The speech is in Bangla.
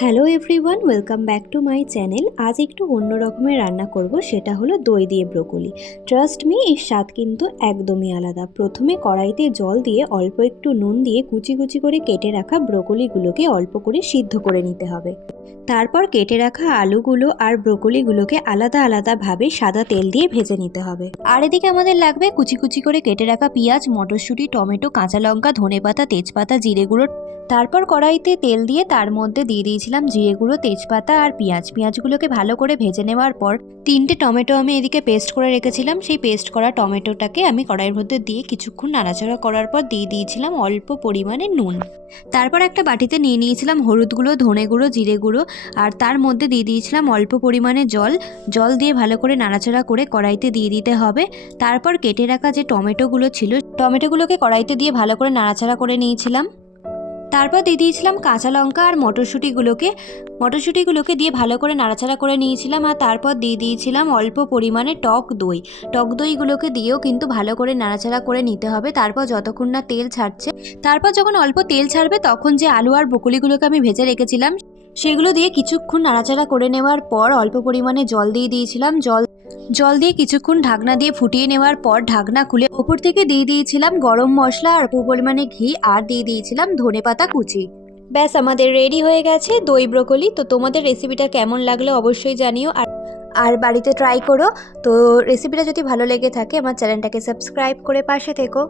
Hello everyone, welcome back to my channel. আজ একটু অন্য রকমের রান্না করব, সেটা হলো দই দিয়ে ব্রোকলি। ট্রাস্ট মি, এর স্বাদ কিন্তু একদমই আলাদা। প্রথমে কড়াইতে জল দিয়ে অল্প একটু নুন দিয়ে কুচি কুচি করে কেটে রাখা ব্রোকলিগুলোকে অল্প করে সিদ্ধ করে নিতে হবে। তারপর কেটে রাখা আলুগুলো আর ব্রোকলিগুলোকে আলাদা আলাদাভাবে সাদা তেল দিয়ে ভেজে নিতে হবে। আর এদিকে আমাদের লাগবে কুচি কুচি করে কেটে রাখা পেঁয়াজ, মটরশুঁটি, টমেটো, কাঁচা লঙ্কা, ধনেপাতা, তেজপাতা, জিরে গুঁড়ো। তারপর কড়াইতে তেল দিয়ে তার মধ্যে দিয়ে দিয়েছিলাম জিরে গুঁড়ো, তেজপাতা আর পেঁয়াজগুলোকে ভালো করে ভেজে নেওয়ার পর 3টে টমেটো আমি এদিকে পেস্ট করে রেখেছিলাম। সেই পেস্ট করা টমেটোটাকে আমি কড়াইয়ের মধ্যে দিয়ে কিছুক্ষণ নাড়াচাড়া করার পর দিয়ে দিয়েছিলাম অল্প পরিমাণে নুন। তারপর একটা বাটিতে নিয়ে নিয়েছিলাম হলুদ গুঁড়ো, ধনে গুঁড়ো, জিরে গুঁড়ো আর তার মধ্যে দিয়ে দিয়েছিলাম অল্প পরিমাণে জল দিয়ে ভালো করে নাড়াচাড়া করে কড়াইতে দিয়ে দিতে হবে। তারপর কেটে রাখা যে টমেটোগুলো ছিল, টমেটোগুলোকে কড়াইতে দিয়ে ভালো করে নাড়াচাড়া করে নিয়েছিলাম। তারপর দিয়ে দিয়েছিলাম কাঁচা লঙ্কা আর মটরশুঁটিগুলোকে দিয়ে ভালো করে নাড়াচাড়া করে নিয়েছিলাম। আর তারপর দিয়ে দিয়েছিলাম অল্প পরিমাণে টক দইগুলোকে দিয়েও কিন্তু ভালো করে নাড়াচাড়া করে নিতে হবে। তারপর যতক্ষণ না তেল ছাড়ছে, তারপর যখন অল্প তেল ছাড়বে তখন যে আলু আর ব্রোকলিগুলোকে আমি ভেজে রেখেছিলাম সেগুলো দিয়ে কিছুক্ষণ নাড়াচাড়া করে নেওয়ার পর অল্প পরিমাণে জল দিয়ে দিয়েছিলাম। জল দিয়ে কিছুক্ষণ ঢাকনা দিয়ে ফুটিয়ে নেওয়ার পর ঢাকনা খুলে ওপর থেকে দিয়ে দিয়েছিলাম গরম মশলা আর অল্প পরিমাণে ঘি আর দিয়ে দিয়েছিলাম ধনেপাতা কুচি। ব্যাস, আমাদের রেডি হয়ে গেছে দই ব্রোকলি। তো তোমাদের রেসিপিটা কেমন লাগলো অবশ্যই জানিও, আর বাড়িতে ট্রাই করো। তো রেসিপিটা যদি ভালো লেগে থাকে আমার চ্যানেলটাকে সাবস্ক্রাইব করে পাশে থেকো।